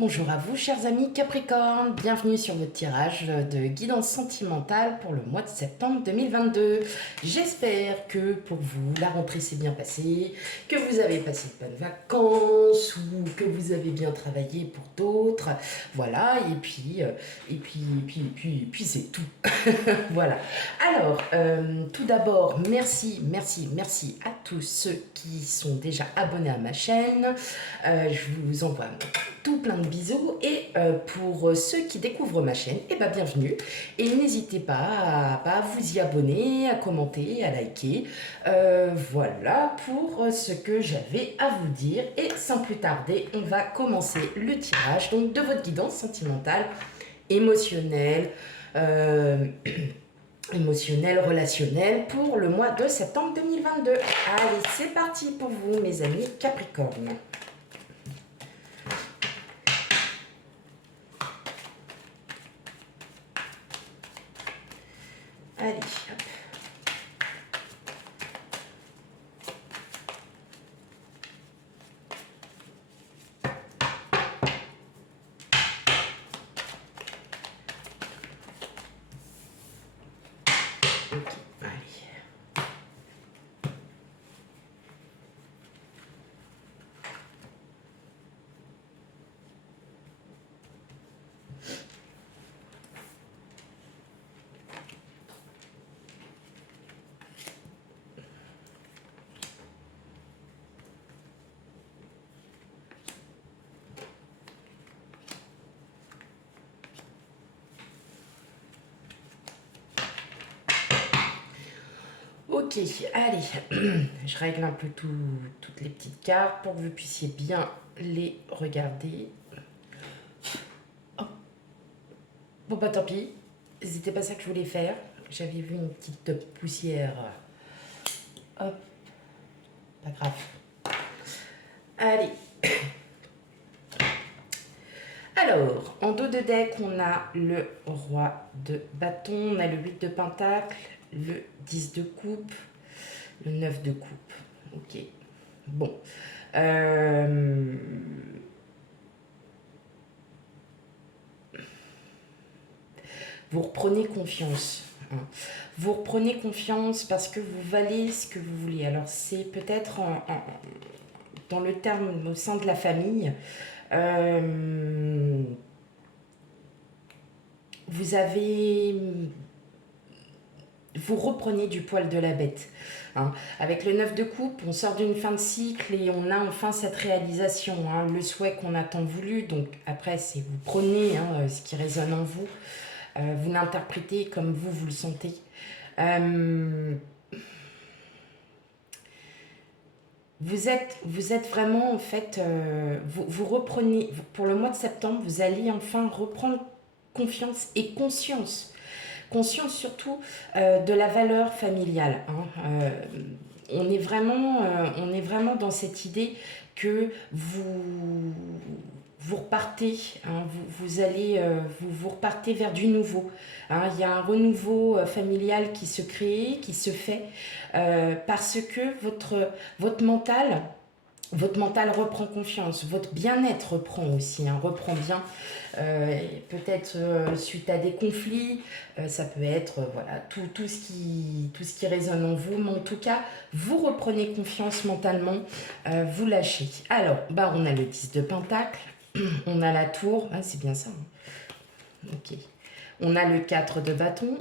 Bonjour à vous, chers amis Capricorne, bienvenue sur votre tirage de guidance sentimentale pour le mois de septembre 2022. J'espère que pour vous, la rentrée s'est bien passée, que vous avez passé de bonnes vacances ou que vous avez bien travaillé pour d'autres. Voilà, et puis c'est tout. Voilà. Alors, tout d'abord, merci à tous ceux qui sont déjà abonnés à ma chaîne. Je vous envoie tout plein de bisous et pour ceux qui découvrent ma chaîne, eh ben bienvenue et n'hésitez pas à vous y abonner, à commenter, à liker. Voilà pour ce que j'avais à vous dire et sans plus tarder, on va commencer le tirage donc de votre guidance sentimentale, émotionnelle, émotionnelle, relationnelle pour le mois de septembre 2022. Allez, c'est parti pour vous mes amis Capricorne. Allez, hop. Ok, allez. Ok, allez, je règle un peu toutes les petites cartes pour que vous puissiez bien les regarder. Oh. Bon bah tant pis, c'était pas ça que je voulais faire. J'avais vu une petite poussière. Hop, pas grave. Allez. Alors, en dos de deck, on a le roi de bâton, on a le 8 de pentacle, le 10 de coupe, le 9 de coupe. Ok, bon. Vous reprenez confiance. Hein. Vous reprenez confiance parce que vous valez ce que vous voulez. Alors, c'est peut-être dans le terme au sein de la famille. Vous avez vous reprenez du poil de la bête. Hein. Avec le 9 de coupe, on sort d'une fin de cycle et on a enfin cette réalisation, hein, le souhait qu'on a tant voulu. Donc après, c'est vous prenez ce qui résonne en vous, vous l'interprétez comme vous le sentez. Vous êtes vraiment, en fait, vous reprenez, pour le mois de septembre, vous allez enfin reprendre confiance et conscience. Conscience surtout de la valeur familiale. Hein. On est vraiment dans cette idée que vous repartez, hein, vous repartez vers du nouveau. Hein. Il y a un renouveau familial qui se crée, qui se fait, parce que votre mental reprend confiance, votre bien-être reprend aussi, hein, reprend bien, peut-être suite à des conflits, ça peut être voilà tout ce qui résonne en vous, mais en tout cas, vous reprenez confiance mentalement, vous lâchez. Alors, bah, on a le 10 de pentacle, on a la tour, ah, c'est bien ça, hein. Ok. On a le 4 de bâton,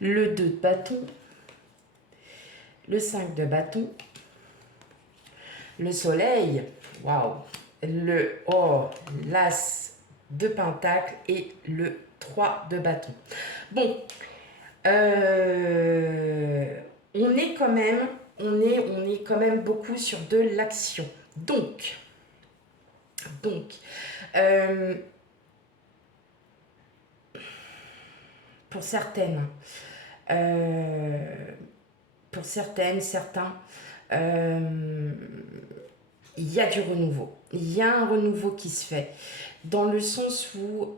le 2 de bâton, le 5 de bâton, le soleil, waouh, l'as de pentacle et le 3 de bâton. Bon, on est quand même, beaucoup sur de l'action. Donc, pour certaines, certains, il y a du renouveau. Il y a un renouveau qui se fait, dans le sens où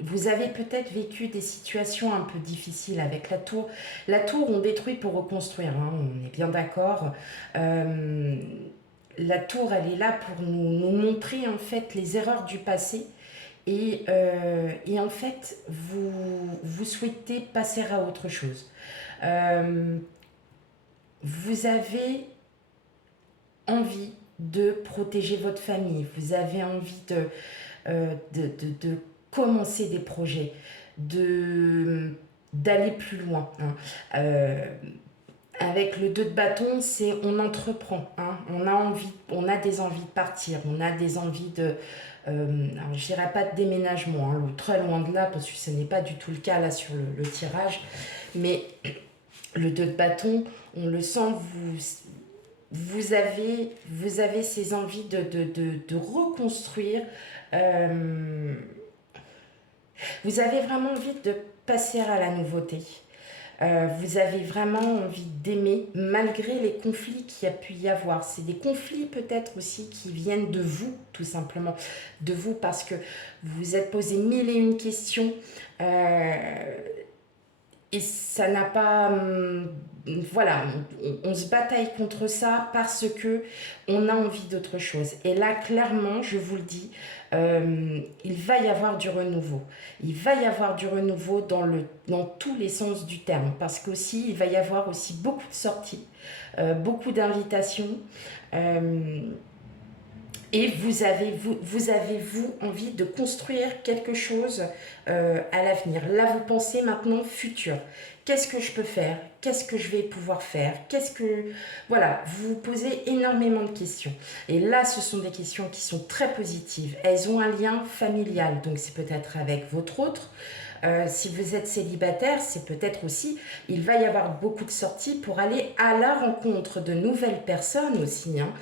vous avez peut-être vécu des situations un peu difficiles avec la tour. La tour, on détruit pour reconstruire, hein, on est bien d'accord. la tour, elle est là pour nous montrer en fait les erreurs du passé. Et en fait, vous souhaitez passer à autre chose. Euh, vous avez envie de protéger votre famille, vous avez envie de commencer des projets, d'aller plus loin. Hein. Avec le 2 de bâton, c'est on entreprend, hein. On a des envies de partir, on a des envies de, alors je dirais pas de déménagement, hein, très loin de là, parce que ce n'est pas du tout le cas là sur le tirage, mais le 2 de bâton, on le sent, vous avez ces envies de reconstruire, euh, vous avez vraiment envie de passer à la nouveauté. Vous avez vraiment envie d'aimer malgré les conflits qu'il y a pu y avoir. C'est des conflits peut-être aussi qui viennent de vous, tout simplement. De vous parce que vous vous êtes posé mille et une questions. Et ça n'a pas... voilà, on se bataille contre ça parce que on a envie d'autre chose. Et là, clairement, je vous le dis, il va y avoir du renouveau. Il va y avoir du renouveau dans tous les sens du terme. Parce qu'aussi, il va y avoir aussi beaucoup de sorties, beaucoup d'invitations. Euh, et vous avez, vous, envie de construire quelque chose à l'avenir. Là, vous pensez maintenant futur. Qu'est-ce que je peux faire? Qu'est-ce que je vais pouvoir faire? Qu'est-ce que... Voilà, vous vous posez énormément de questions. Et là, ce sont des questions qui sont très positives. Elles ont un lien familial, donc c'est peut-être avec votre autre. Si vous êtes célibataire, c'est peut-être aussi, il va y avoir beaucoup de sorties pour aller à la rencontre de nouvelles personnes aussi, hein,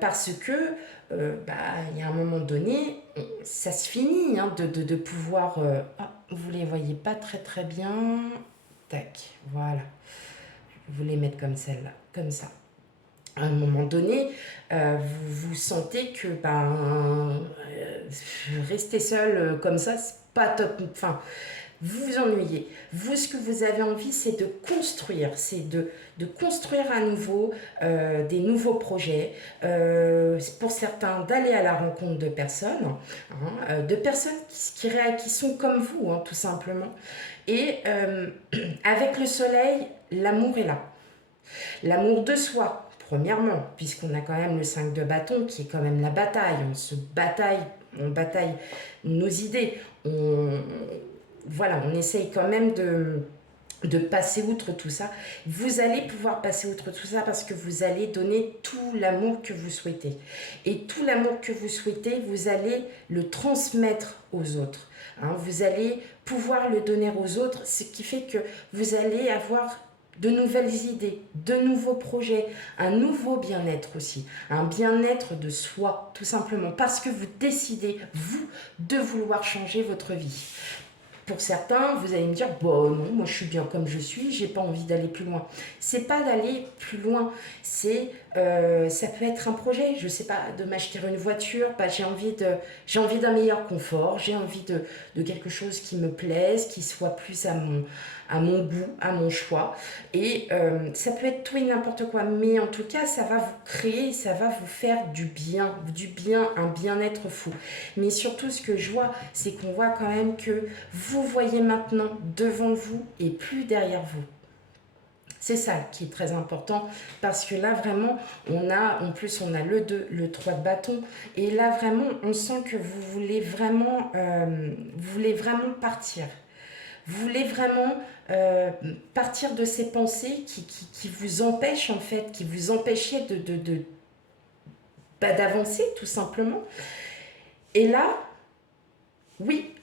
parce que il y a un moment donné, ça se finit hein, de pouvoir... Ah, vous les voyez pas très très bien. Tac, voilà. Vous les mettre comme celle-là, comme ça. À un moment donné, vous vous sentez que rester seul comme ça, c'est pas top. Enfin, vous vous ennuyez. Vous, ce que vous avez envie, c'est de construire, c'est de construire à nouveau des nouveaux projets. Pour certains, d'aller à la rencontre de personnes qui sont comme vous, hein, tout simplement. Et avec le soleil, l'amour est là. L'amour de soi, premièrement, puisqu'on a quand même le 5 de bâton qui est quand même la bataille. On bataille nos idées. Voilà, on essaye quand même de passer outre tout ça. Vous allez pouvoir passer outre tout ça parce que vous allez donner tout l'amour que vous souhaitez. Et tout l'amour que vous souhaitez, vous allez le transmettre aux autres. Hein, vous allez pouvoir le donner aux autres, ce qui fait que vous allez avoir de nouvelles idées, de nouveaux projets, un nouveau bien-être aussi, un bien-être de soi, tout simplement, parce que vous décidez, vous, de vouloir changer votre vie. Pour certains, vous allez me dire, bon non, moi je suis bien comme je suis, j'ai pas envie d'aller plus loin. C'est pas d'aller plus loin, ça peut être un projet, je sais pas, de m'acheter une voiture, j'ai envie d'un meilleur confort, j'ai envie de quelque chose qui me plaise, qui soit plus à mon goût, à mon choix. Et ça peut être tout et n'importe quoi, mais en tout cas, ça va vous créer, ça va vous faire du bien, un bien-être fou. Mais surtout, ce que je vois, c'est qu'on voit quand même que vous voyez maintenant devant vous et plus derrière vous. C'est ça qui est très important parce que là vraiment en plus on a le 2, le 3 de bâton et là vraiment on sent que vous voulez vraiment partir. Vous voulez vraiment partir de ces pensées qui vous empêchent en fait, qui vous empêchaient d'avancer tout simplement. Et là, oui,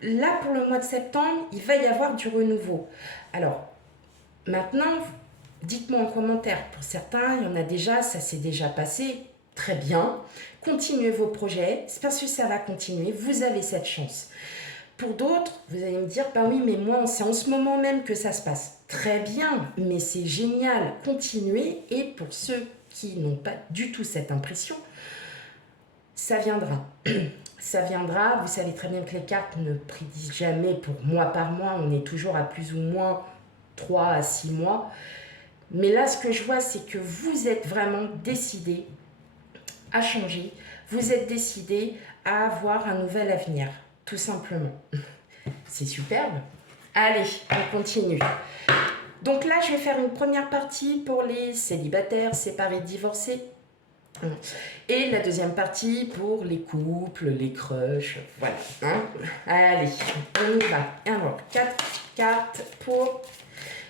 là pour le mois de septembre, il va y avoir du renouveau. Alors, maintenant, dites-moi en commentaire. Pour certains, il y en a déjà, ça s'est déjà passé. Très bien. Continuez vos projets. C'est parce que ça va continuer. Vous avez cette chance. Pour d'autres, vous allez me dire, bah oui, mais moi, c'est en ce moment même que ça se passe. Très bien, mais c'est génial. Continuez. Et pour ceux qui n'ont pas du tout cette impression, ça viendra. Ça viendra. Vous savez très bien que les cartes ne prédisent jamais pour mois par mois. On est toujours à plus ou moins 3 à 6 mois. Mais là, ce que je vois, c'est que vous êtes vraiment décidé à changer. Vous êtes décidé à avoir un nouvel avenir, tout simplement. C'est superbe. Allez, on continue. Donc là, je vais faire une première partie pour les célibataires, séparés, divorcés. Et la deuxième partie pour les couples, les crushs, voilà. Hein. Allez, on y va. Alors, 4 cartes pour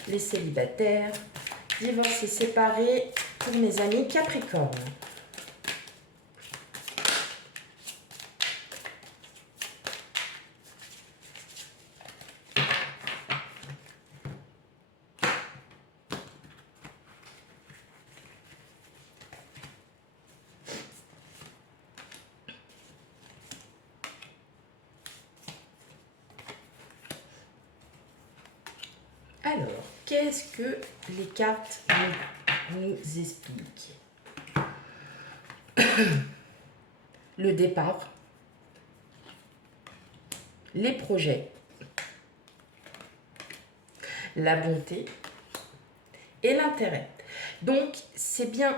les célibataires, divorcés, séparés, pour mes amis Capricorne. Alors, qu'est-ce que les cartes nous expliquent? Le départ, les projets, la bonté et l'intérêt. Donc, c'est bien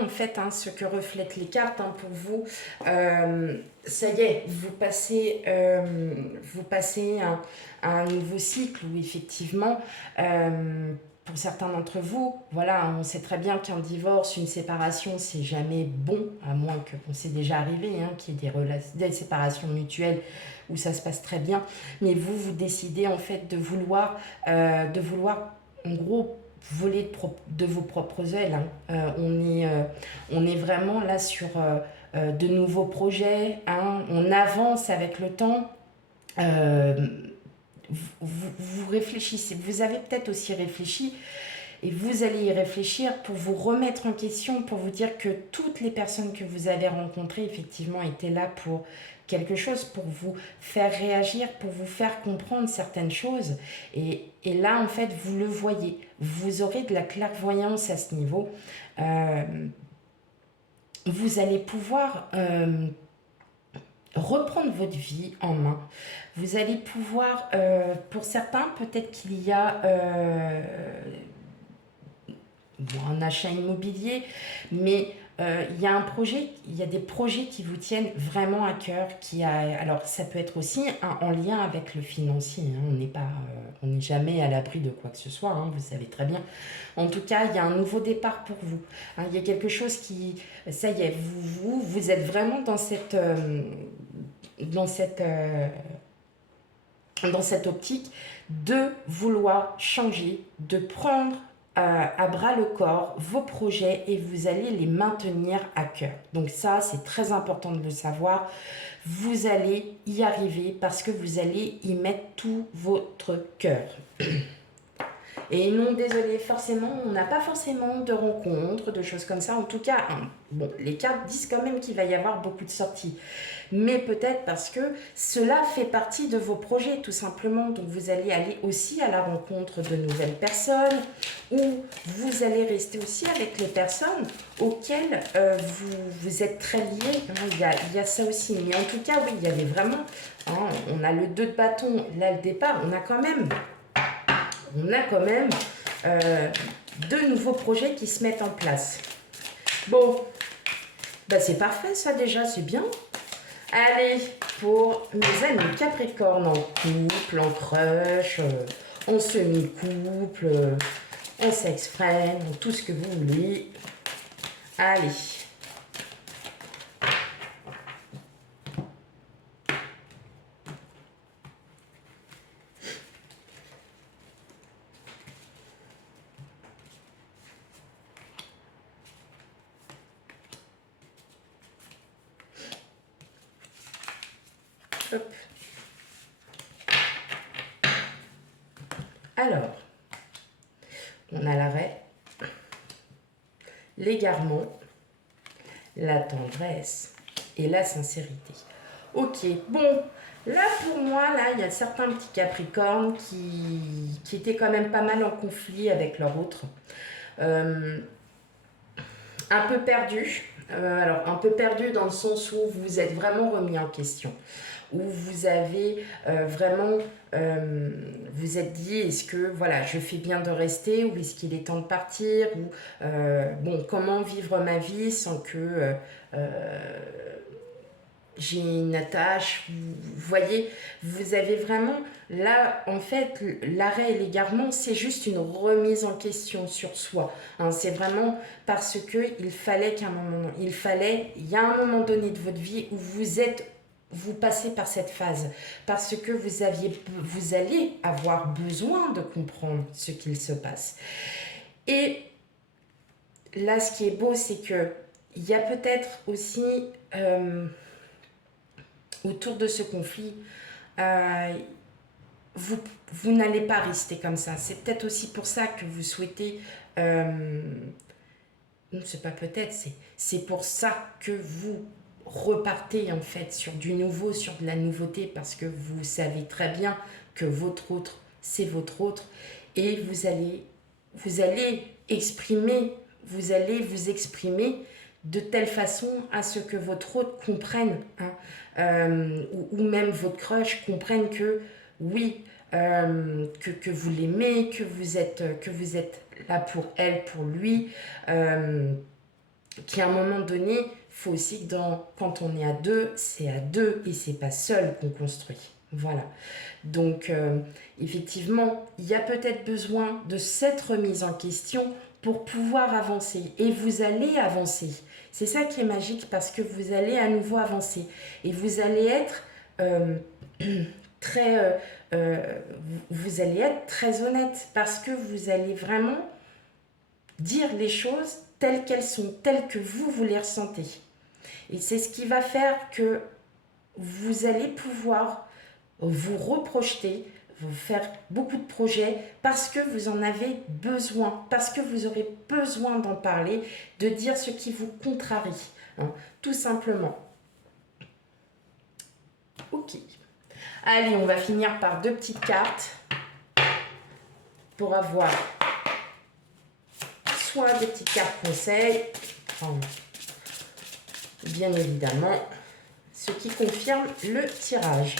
en fait hein, ce que reflètent les cartes hein, pour vous. Ça y est, vous passez un nouveau cycle où effectivement, pour certains d'entre vous, voilà, on sait très bien qu'un divorce, une séparation, c'est jamais bon, à moins que, bon, c'est déjà arrivé, hein, qu'il y ait des séparations mutuelles où ça se passe très bien. Mais vous décidez en fait de vouloir en gros, voler de vos propres ailes. Hein. On est vraiment là sur de nouveaux projets. Hein. On avance avec le temps. Vous réfléchissez. Vous avez peut-être aussi réfléchi et vous allez y réfléchir pour vous remettre en question, pour vous dire que toutes les personnes que vous avez rencontrées, effectivement, étaient là pour quelque chose, pour vous faire réagir, pour vous faire comprendre certaines choses. Et là, en fait, vous le voyez. Vous aurez de la clairvoyance à ce niveau. Vous allez pouvoir reprendre votre vie en main. Vous allez pouvoir, pour certains, peut-être qu'il y a un achat immobilier, mais il y a il y a des projets qui vous tiennent vraiment à cœur. Alors, ça peut être aussi en lien avec le financier. Hein. On n'est jamais à l'abri de quoi que ce soit, hein, vous savez très bien. En tout cas, il y a un nouveau départ pour vous. Hein, il y a quelque chose qui... Ça y est, vous êtes vraiment dans cette optique de vouloir changer, de prendre à bras le corps vos projets et vous allez les maintenir à cœur. Donc ça, c'est très important de le savoir. Vous allez y arriver parce que vous allez y mettre tout votre cœur. Et non, désolé, forcément, on n'a pas forcément de rencontres, de choses comme ça. En tout cas, bon, les cartes disent quand même qu'il va y avoir beaucoup de sorties. Mais peut-être parce que cela fait partie de vos projets, tout simplement. Donc, vous allez aller aussi à la rencontre de nouvelles personnes ou vous allez rester aussi avec les personnes auxquelles vous êtes très liés. Il y a ça aussi. Mais en tout cas, oui, il y avait vraiment... Hein, on a le 2 de bâton, là, le départ. On a quand même de nouveaux projets qui se mettent en place. Bon, bah c'est parfait ça déjà, c'est bien. Allez, pour mes amis Capricorne en couple, en crush, en semi-couple, en sex-friend, tout ce que vous voulez. Allez. Hop. Alors, on a l'arrêt, l'égarement, la tendresse et la sincérité. Ok, bon, là pour moi, là, il y a certains petits Capricornes qui étaient quand même pas mal en conflit avec leur autre. Un peu perdu. Alors, un peu perdu dans le sens où vous vous êtes vraiment remis en question. où vous avez vraiment, vous êtes dit, est-ce que voilà, je fais bien de rester ou est-ce qu'il est temps de partir, ou bon, comment vivre ma vie sans que j'ai une attache, vous voyez, vous avez vraiment, là, en fait, l'arrêt et l'égarement, c'est juste une remise en question sur soi. Hein, c'est vraiment parce que il fallait il y a un moment donné de votre vie où vous passez par cette phase, parce que vous allez avoir besoin de comprendre ce qu'il se passe. Et là, ce qui est beau, c'est que il y a peut-être aussi autour de ce conflit, euh, vous, vous n'allez pas rester comme ça. C'est peut-être aussi pour ça que vous souhaitez... non, c'est pas peut-être, c'est pour ça que vous repartez en fait sur du nouveau, sur de la nouveauté, parce que vous savez très bien que votre autre, c'est votre autre, et vous allez exprimer, vous allez vous exprimer de telle façon à ce que votre autre comprenne, hein, ou même votre crush comprenne que oui, que vous l'aimez, que vous êtes là pour elle, pour lui, qu'à un moment donné, il faut aussi que quand on est à deux, c'est à deux et c'est pas seul qu'on construit. Voilà. Donc, effectivement, il y a peut-être besoin de cette remise en question pour pouvoir avancer. Et vous allez avancer. C'est ça qui est magique parce que vous allez à nouveau avancer. Et vous allez être très... vous allez être très honnête parce que vous allez vraiment dire les choses telles qu'elles sont, telles que vous les ressentez. Et c'est ce qui va faire que vous allez pouvoir vous reprojeter, vous faire beaucoup de projets parce que vous en avez besoin, parce que vous aurez besoin d'en parler, de dire ce qui vous contrarie, hein, tout simplement. Ok. Allez, on va finir par 2 petites cartes pour avoir soit des petites cartes conseils, bien évidemment, ce qui confirme le tirage.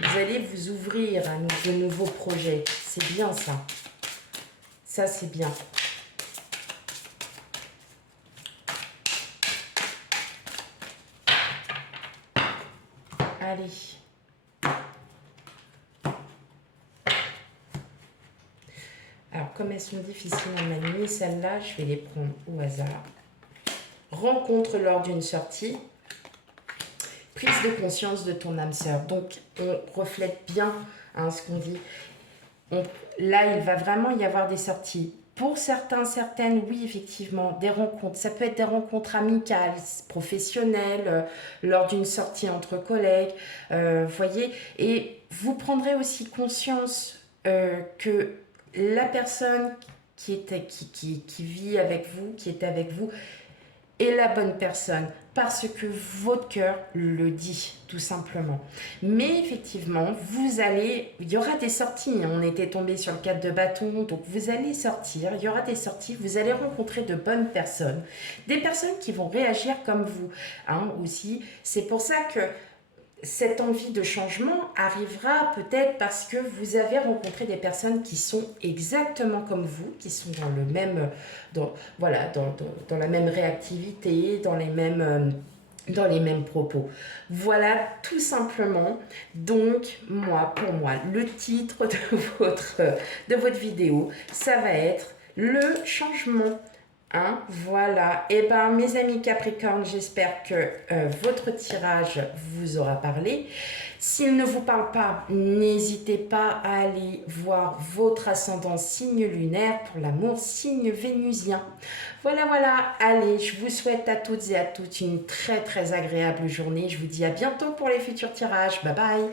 Vous allez vous ouvrir à de nouveaux projets. C'est bien ça. Ça, c'est bien. Allez. Alors, comme elles sont difficiles à manier, celles-là, je vais les prendre au hasard. Rencontre lors d'une sortie. Prise de conscience de ton âme sœur. Donc, on reflète bien, hein, ce qu'on dit. Là, il va vraiment y avoir des sorties. Pour certains, certaines, oui, effectivement, des rencontres. Ça peut être des rencontres amicales, professionnelles, lors d'une sortie entre collègues, voyez. Et vous prendrez aussi conscience que la personne qui vit avec vous, qui est avec vous, est la bonne personne parce que votre cœur le dit, tout simplement. Mais effectivement, il y aura des sorties. On était tombé sur le 4 de bâton, donc vous allez sortir, il y aura des sorties, vous allez rencontrer de bonnes personnes, des personnes qui vont réagir comme vous, hein, aussi. C'est pour ça que cette envie de changement arrivera peut-être parce que vous avez rencontré des personnes qui sont exactement comme vous, qui sont dans le même, voilà, dans la même réactivité, dans les mêmes propos. Voilà, tout simplement. Donc, pour moi, le titre de votre vidéo, ça va être le changement. Hein, voilà, et ben mes amis Capricorne, j'espère que votre tirage vous aura parlé. S'il ne vous parle pas, n'hésitez pas à aller voir votre ascendant signe lunaire, pour l'amour signe vénusien. Voilà, allez, je vous souhaite à toutes et à toutes une très très agréable journée. Je vous dis à bientôt pour les futurs tirages. Bye bye.